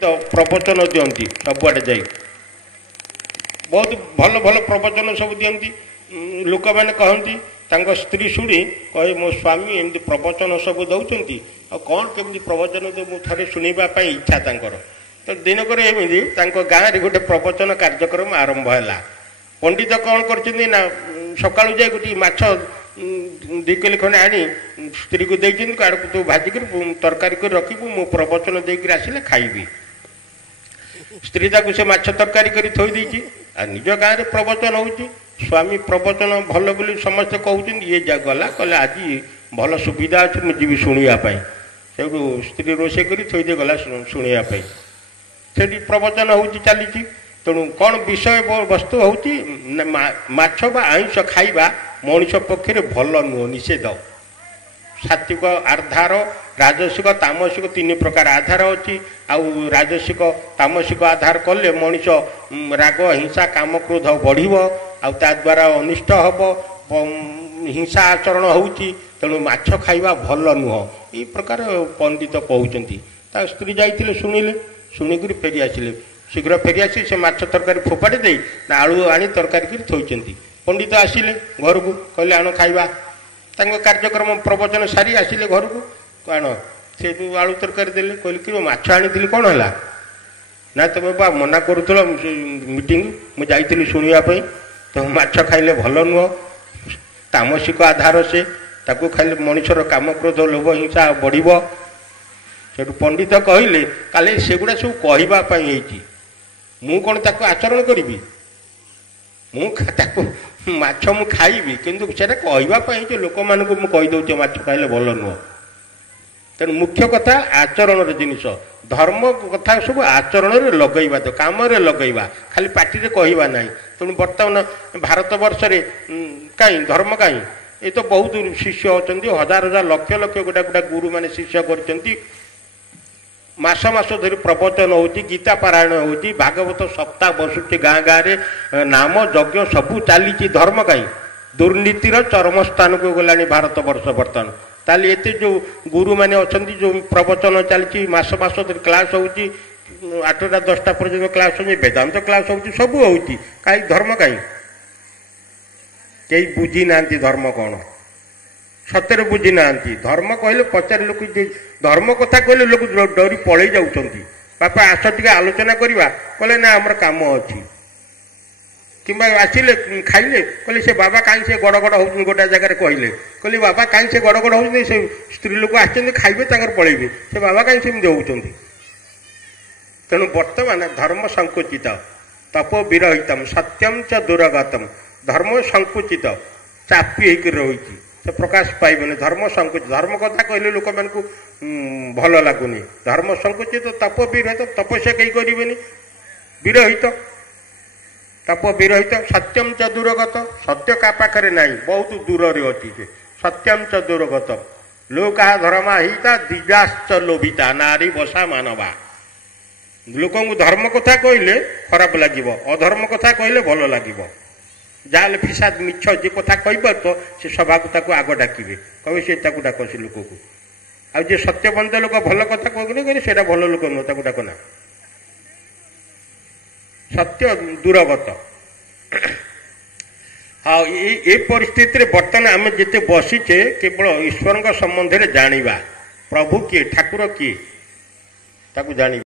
तो प्रवचन दियंती सबुआडे जाई बहुत भल भल प्रवचन सब दियंती लोक मैंने कहती स्त्री शुणी कहे मो स्वामी एमती प्रवचन सब दौरान आ कौन केमती प्रवचन दे मुझे शुणा इच्छा तर तो दिनक एमती गाँव में गोटे प्रवचन कार्यक्रम आरंभ है पंडित कौन कर सका जाए गोटे माछ 2 किलो खंडे आनी स्त्री को देती तू भाजिक तरकारी कर रखी मो प्रवचन देकर आसिले खाइबी स्त्री ताकू से माछ तरकारी कर थोई देती निज गाँव में प्रवचन हो स्वामी प्रवचन भल बोली समस्ते कहते ये गला कहले आज भल सुविधा अच्छे मुझे शुणापी से स्त्री रोषे कर थोदे गला शुणापी से प्रवचन हो चली तेणु कौन विषय वस्तु होछ आइंष खाइबा मनीष पक्षे भल नुह निषेध सात्विक आधार राजसिक तामसिक 3 प्रकार आधार अच्छी आउ राजसिक तामसिक आधार कले मनीष राग हिंसा काम क्रोध बढ़ द्वारा अनिष्ट हम हिंसा आचरण होती तेणु माछ खाइबा भल नुह ये प्रकार पंडित कहते स्त्री जाइए शुणिले शुणिक फेरी आसिले शीघ्र फेरी आसी से माछ तरकारी फोपाड़ी दे आलू आनी तरकारी कर थोइचंती पंडित आसिले घर को कहले आण खाइबा कार्यक्रम प्रवचन सारी आसिले घर को कौन से आलू तरकारी देले कहले कि माछ आनी कौन है ना तुम बा मना करूल मीटिंग मुझे शुणापी तो माछ खाइले भल नुह तामसिक आधार से ताकू खाइले मनुष्यर काम क्रोध लोभ हिंसा बढ़ से पंडित कहले काले सेगुड़ा सब कहवाई मु कौन ताको आचरण करी माछ मु खाइबी किंतु से कहवाई लोक मान कहीदे माछ खाइले भल नुह तेणु मुख्य कथा आचरण जिनिस धर्म कथा सब आचरण लगेवा तो काम लगेवा खाली पार्टी कहवा ना तेणु बर्तमान भारत वर्ष कहीं धर्म कहीं ये तो बहुत शिष्य अच्छा हजार हजार लक्ष लक्ष गोटा गोटा गुरु मैंने शिष्य कर मास मास धरी प्रवचन होती गीता पारायण होती भागवत सप्ताह बसुची गाँ गाँव नाम यज्ञ सबू चली धर्म कहीं दुर्नीतिर चरम स्थान को गलानी भारत वर्ष बर्तमान ताली एते जो गुरु मैंने अच्छा जो प्रवचन चलती मास मास धरी क्लास होती 8टा 10टा पर्यटन क्लास हो वेदांत क्लास होती सबू होती कहीं धर्म कहीं कई बुझी ना धर्म कौन सतरे बुझी ना धर्म कहले पचार लोक धर्म कथा कहले लोक डरी पलि जाऊँगी बापा आस टे आलोचना करवा कहले ना आमर काम अच्छी कि आसिले खाइले कहले से बाबा कहीं से गड़ गड़ हो गोटे जगह कहले कहले बाबा कहीं से गड़ गड़ हो स्त्री लोक आसते खाइबे पलैबे से बाबा कहीं सेमती होती तेणु बर्तमान धर्म संकुचित तपो विरहितम सत्यम च दुरागतम धर्म संकुचित चापी होकर रही से प्रकाश पाइबे धर्म संकुचित धर्म कथा कहले लोक मान भल लगुनि धर्म संकुचित तप विरहित तपस्या कहीं करें विरहित तप विरहित सत्यम च दूरगत सत्य का पाखे ना बहुत दूर अच्छी से सत्यम च दूरगत लोका धर्मा हिता दिजाश्च लोभिता नारी बसा मानवा लोक धर्म कथा कहले खराब लगे अधर्म कथा कहले भल लगे जाल फिसाद मिछ जे कथा कह तो से सभा को आग डाकिबे कहे से डाक से लोक को आजे सत्यवंत लोक भल कथा कहने से भल लोक नुह डाकना सत्य दूरगत हाँ ये परिस्थिति बर्तमान आम जिते बसीचे केवल ईश्वर संबंध में जानिबा प्रभु किए ठाकुर किए जानी।